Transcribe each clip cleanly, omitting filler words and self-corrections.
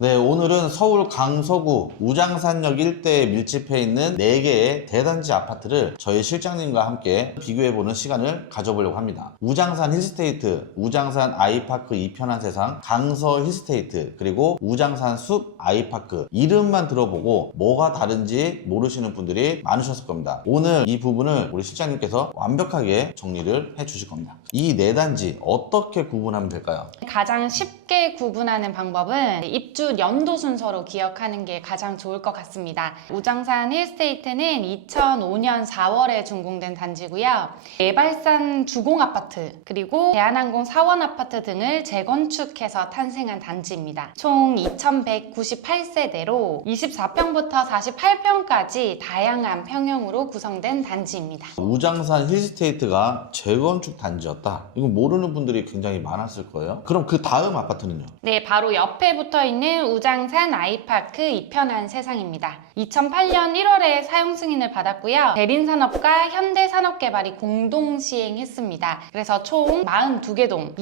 네, 오늘은 서울 강서구 우장산역 일대에 밀집해 있는 4개의 대단지 아파트를 저희 실장님과 함께 비교해보는 시간을 가져보려고 합니다. 우장산 힐스테이트, 우장산 아이파크 이편한 세상, 강서 힐스테이트, 그리고 우장산 숲 아이파크, 이름만 들어보고 뭐가 다른지 모르시는 분들이 많으셨을 겁니다. 오늘 이 부분을 우리 실장님께서 완벽하게 정리를 해주실 겁니다. 이 4단지 어떻게 구분하면 될까요? 가장 쉽게 구분하는 방법은 입주 연도 순서로 기억하는 게 가장 좋을 것 같습니다. 우장산 힐스테이트는 2005년 4월에 준공된 단지고요. 예발산 주공아파트 그리고 대한항공 사원아파트 등을 재건축해서 탄생한 단지입니다. 총 2198세대로 24평부터 48평까지 다양한 평형으로 구성된 단지입니다. 우장산 힐스테이트가 재건축 단지였다. 이거 모르는 분들이 굉장히 많았을 거예요. 그럼 그 다음 아파트는요? 네, 바로 옆에 붙어 있는 우장산 아이파크 이편한 세상입니다. 2008년 1월에 사용 승인을 받았고요. 대린산업과 현대산업개발이 공동 시행했습니다. 그래서 총 42개 동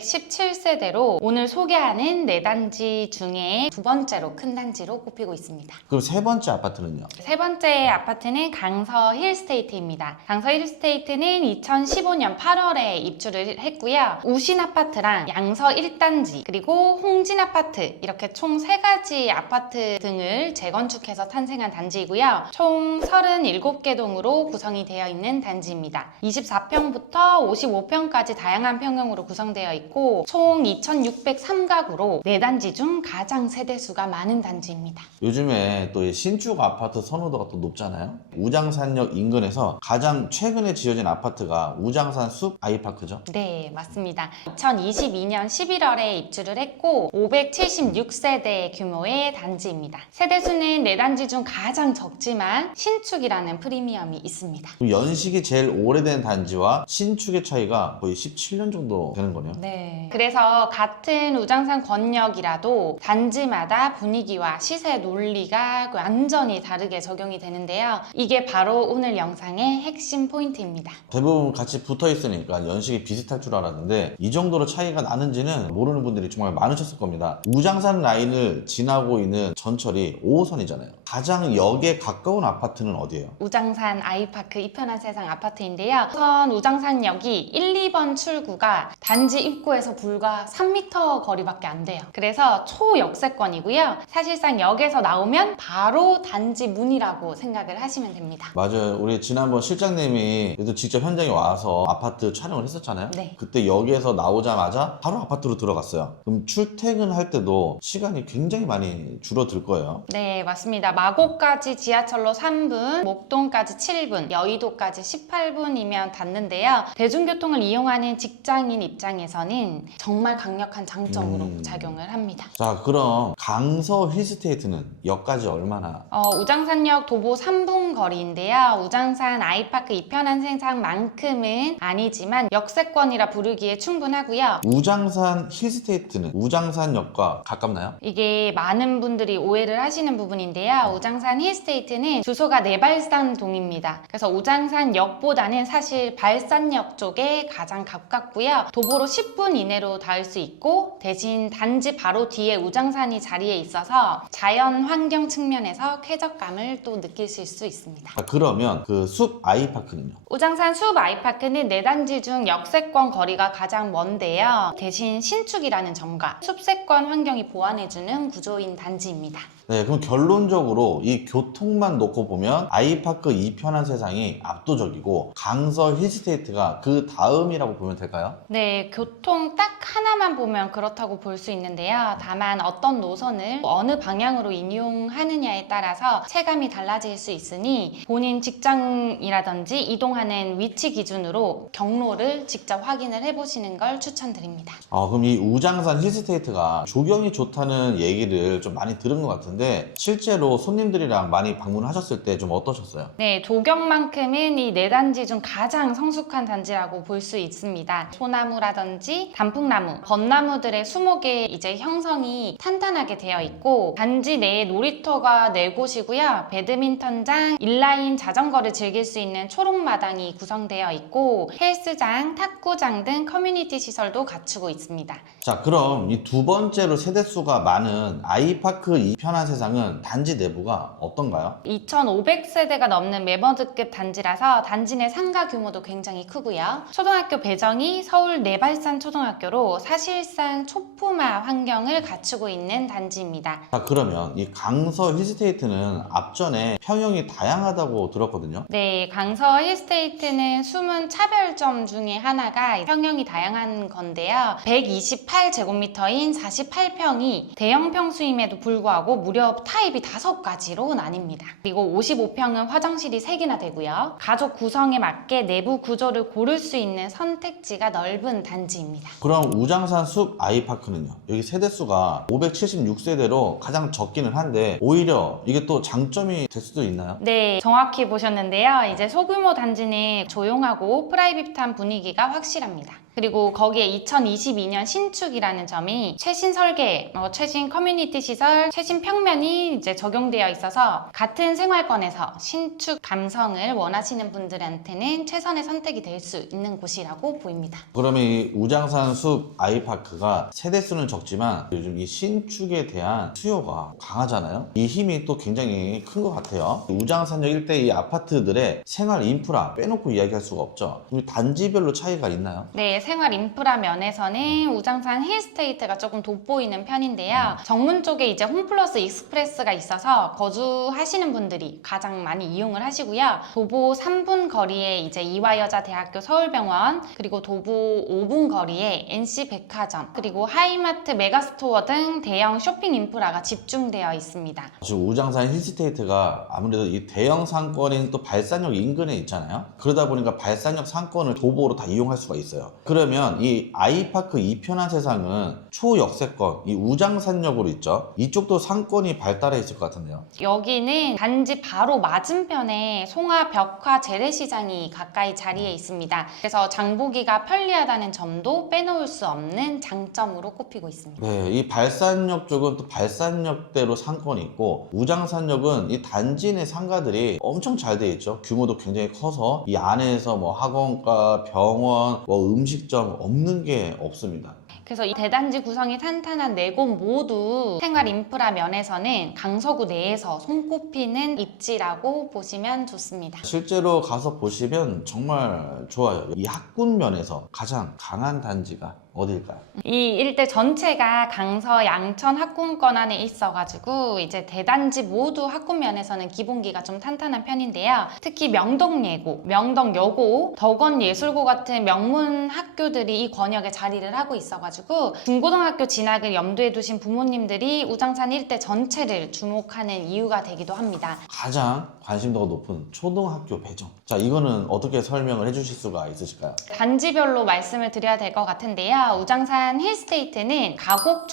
2517세대로 오늘 소개하는 4단지 중에 두 번째로 큰 단지로 꼽히고 있습니다. 그럼 세 번째 아파트는요? 세 번째 아파트는 강서 힐스테이트입니다. 강서 힐스테이트는 2015년 8월에 입주를 했고요. 우신 아파트랑 양서 1단지 그리고 홍진 아파트 이렇게 총 3가지 아파트 등을 재건축해서 탄생한 단지이고요. 총 37개 동으로 구성이 되어 있는 단지입니다. 24평부터 55평까지 다양한 평형으로 구성되어 있고 총 2603가구로 4단지 중 가장 세대수가 많은 단지입니다. 요즘에 또 이 신축 아파트 선호도가 또 높잖아요. 우장산역 인근에서 가장 최근에 지어진 아파트가 우장산 숲 아이파크죠? 네, 맞습니다. 2022년 11월에 입주를 했고 576세대 규모의 단지입니다. 세대수는 4단지 중 가장 적지만 신축이라는 프리미엄이 있습니다. 그럼 연식이 제일 오래된 단지와 신축의 차이가 거의 17년 정도 되는 거네요. 네. 그래서 같은 우장산 권역이라도 단지마다 분위기와 시세 논리가 완전히 다르게 적용이 되는데요. 이게 바로 오늘 영상의 핵심 포인트입니다. 대부분 같이 붙어 있으니까 연식이 비슷할 줄 알았는데 이 정도로 차이가 나는지는 모르는 분들이 정말 많으셨을 겁니다. 우장산 라인을 지나고 있는 전철이 5호선이잖아요. 가장 역에 가까운 아파트는 어디예요? 우장산 아이파크 이편한 세상 아파트인데요. 우선 우장산역이 1, 2번 출구가 단지 입구에서 불과 3m 거리밖에 안 돼요. 그래서 초역세권이고요. 사실상 역에서 나오면 바로 단지 문이라고 생각을 하시면 됩니다. 맞아요. 우리 지난번 실장님이 그래도 직접 현장에 와서 아파트 촬영을 했었잖아요. 네. 그때 역에서 나오자마자 바로 아파트로 들어갔어요. 그럼 출퇴근할 때도 시간이 굉장히 많이 줄어들 거예요. 네, 맞습니다. 마곡까지 지하철로 3분, 목동까지 7분, 여의도까지 18분이면 닿는데요. 대중교통을 이용하는 직장인 입장에서는 정말 강력한 장점으로 작용을 합니다. 자, 그럼 강서 힐스테이트는 역까지 얼마나? 우장산역 도보 3분 거리인데요. 우장산 아이파크 이편한 세상만큼은 아니지만 역세권이라 부르기에 충분하고요. 우장산 힐스테이트는 우장산역과 가깝나요? 이게 많은 분들이 오해를 하시는 부분인데요. 우장산 힐스테이트는 주소가 내발산동입니다. 그래서 우장산역보다는 사실 발산역 쪽에 가장 가깝고요. 도보로 10분 이내로 닿을 수 있고 대신 단지 바로 뒤에 우장산이 자리에 있어서 자연 환경 측면에서 쾌적감을 또 느끼실 수 있습니다. 그러면 그 숲 아이파크는요? 우장산 숲 아이파크는 4단지 중 역세권 거리가 가장 먼데요. 대신 신축이라는 점과 숲세권 환경이 보완해주는 구조인 단지입니다. 네, 그럼 결론적으로 이 교통만 놓고 보면 아이파크 이편한 세상이 압도적이고 강서 힐스테이트가 그 다음이라고 보면 될까요? 네, 교통 딱 하나만 보면 그렇다고 볼 수 있는데요. 다만 어떤 노선을 어느 방향으로 이용하느냐에 따라서 체감이 달라질 수 있으니 본인 직장이라든지 이동하는 위치 기준으로 경로를 직접 확인을 해보시는 걸 추천드립니다. 그럼 이 우장산 힐스테이트가 조경이 좋다는 얘기를 좀 많이 들은 것 같은데 실제로 손님들이랑 많이 방문하셨을 때 좀 어떠셨어요? 네, 조경만큼은 이 4단지 중 가장 성숙한 단지라고 볼 수 있습니다. 소나무라든지 단풍나무, 벚나무들의 수목의 이제 형성이 탄탄하게 되어 있고 단지 내에 놀이터가 4곳이고요. 배드민턴장, 인라인 자전거를 즐길 수 있는 초록마당이 구성되어 있고 헬스장, 탁구장 등 커뮤니티 시설도 갖추고 있습니다. 자, 그럼 이 두 번째로 세대수가 많은 아이파크 2편한 세상은 단지 내부가 어떤가요? 2,500세대가 넘는 멤버드급 단지라서 단지 내 상가 규모도 굉장히 크고요. 초등학교 배정이 서울 내발산 초등학교로 사실상 초품화 환경을 갖추고 있는 단지입니다. 자, 그러면 이 강서 힐스테이트는 앞전에 평형이 다양하다고 들었거든요. 네, 강서 힐스테이트는 숨은 차별점 중에 하나가 평형이 다양한 건데요. 128제곱미터인 48평이 대형 평수임에도 불구하고 무려 타입이 5가지로 나뉩니다. 그리고 55평은 화장실이 3개나 되고요. 가족 구성에 맞게 내부 구조를 고를 수 있는 선택지가 넓은 단지입니다. 그럼 우장산 숲 아이파크는요? 여기 세대수가 576세대로 가장 적기는 한데 오히려 이게 또 장점이 될 수도 있나요? 네, 정확히 보셨는데요. 이제 소규모 단지는 조용하고 프라이빗한 분위기가 확실합니다. 그리고 거기에 2022년 신축이라는 점이 최신 설계, 최신 커뮤니티 시설, 최신 평면이 이제 적용되어 있어서 같은 생활권에서 신축 감성을 원하시는 분들한테는 최선의 선택이 될 수 있는 곳이라고 보입니다. 그러면 이 우장산 숲 아이파크가 세대수는 적지만 요즘 이 신축에 대한 수요가 강하잖아요. 이 힘이 또 굉장히 큰 것 같아요. 우장산역 일대 이 아파트들의 생활 인프라 빼놓고 이야기할 수가 없죠. 그럼 단지별로 차이가 있나요? 네, 생활 인프라 면에서는 우장산 힐스테이트가 조금 돋보이는 편인데요. 정문 쪽에 이제 홈플러스 익스프레스가 있어서 거주하시는 분들이 가장 많이 이용을 하시고요. 도보 3분 거리에 이제 이화여자대학교 서울병원, 그리고 도보 5분 거리에 NC백화점, 그리고 하이마트 메가스토어 등 대형 쇼핑 인프라가 집중되어 있습니다. 지금 우장산 힐스테이트가 아무래도 이 대형 상권인 또 발산역 인근에 있잖아요. 그러다 보니까 발산역 상권을 도보로 다 이용할 수가 있어요. 그러면 이 아이파크 2편한 세상은 초역세권, 이 우장산역으로 있죠. 이쪽도 상권이 발달해 있을 것 같은데요. 여기는 단지 바로 맞은편에 송화 벽화 재래시장이 가까이 자리해 있습니다. 그래서 장보기가 편리하다는 점도 빼놓을 수 없는 장점으로 꼽히고 있습니다. 네, 이 발산역 쪽은 또 발산역대로 상권이 있고 우장산역은 이 단지 내 상가들이 엄청 잘 돼 있죠. 규모도 굉장히 커서 이 안에서 뭐 학원가, 병원, 뭐 음식점 없는 게 없습니다. 그래서 이 대단지 구성이 탄탄한 네 곳 모두 생활 인프라 면에서는 강서구 내에서 손꼽히는 입지라고 보시면 좋습니다. 실제로 가서 보시면 정말 좋아요. 이 학군 면에서 가장 강한 단지가 어딜까요? 이 일대 전체가 강서 양천 학군권 안에 있어가지고 이제 대단지 모두 학군 면에서는 기본기가 좀 탄탄한 편인데요. 특히 명동예고, 명동여고, 덕원예술고 같은 명문 학교들이 이 권역에 자리를 하고 있어가지고 중고등학교 진학을 염두에 두신 부모님들이 우장산 일대 전체를 주목하는 이유가 되기도 합니다. 가장 관심도가 높은 초등학교 배정. 자, 이거는 어떻게 설명을 해주실 수가 있으실까요? 단지별로 말씀을 드려야 될 것 같은데요. 우장산 힐스테이트는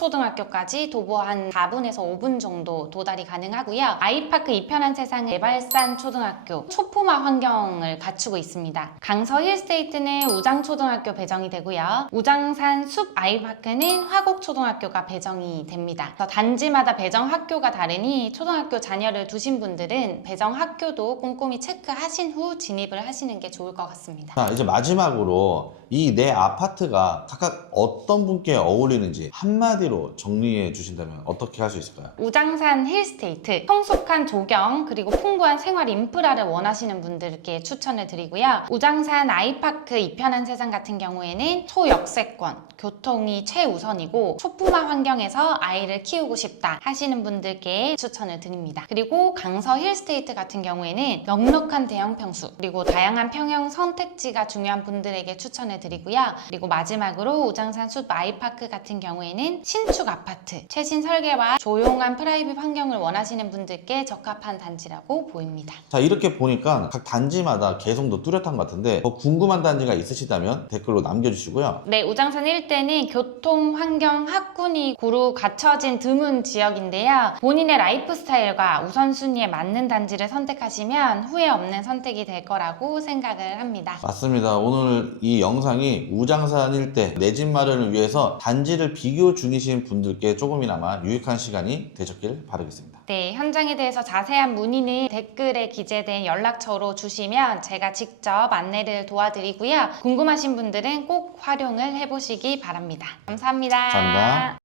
가곡초등학교까지 도보 한 4분에서 5분 정도 도달이 가능하고요. 아이파크 2편한 세상은 내발산 초등학교, 초품화 환경을 갖추고 있습니다. 강서 힐스테이트는 우장초등학교 배정이 되고요. 우장산 숲 아이파크는 화곡초등학교가 배정이 됩니다. 그래서 단지마다 배정 학교가 다르니 초등학교 자녀를 두신 분들은 배정 학교도 꼼꼼히 체크하신 후 진입을 하시는 게 좋을 것 같습니다. 자, 이제 마지막으로 이 네 아파트가 각각 어떤 분께 어울리는지 한마디로 정리해 주신다면 어떻게 할 수 있을까요? 우장산 힐스테이트, 성숙한 조경 그리고 풍부한 생활 인프라를 원하시는 분들께 추천을 드리고요. 우장산 아이파크 2편한 세상 같은 경우에는 초역세권, 교통이 최우선이고 초품화 환경에서 아이를 키우고 싶다 하시는 분들께 추천을 드립니다. 그리고 강서 힐스테이트 같은 경우에는 넉넉한 대형 평수 그리고 다양한 평형 선택지가 중요한 분들에게 추천을 드리고요. 그리고 마지막으로 우장산 숲 아이파크 같은 경우에는 신축 아파트, 최신 설계와 조용한 프라이빗 환경을 원하시는 분들께 적합한 단지라고 보입니다. 자, 이렇게 보니까 각 단지마다 개성도 뚜렷한 것 같은데 더 궁금한 단지가 있으시다면 댓글로 남겨주시고요. 네, 우장산 일대는 교통, 환경, 학군이 고루 갖춰진 드문 지역인데요. 본인의 라이프 스타일과 우선순위에 맞는 단지를 선택하시면 후회 없는 선택이 될 거라고 생각을 합니다. 맞습니다. 오늘 이 영상이 우장산 일대 내 집 마련을 위해서 단지를 비교 중이신 분들께 조금이나마 유익한 시간이 되셨길 바라겠습니다. 네, 현장에 대해서 자세한 문의는 댓글에 기재된 연락처로 주시면 제가 직접 안내를 도와드리고요. 궁금하신 분들은 꼭 활용을 해보시기 바랍니다. 감사합니다. 감사합니다.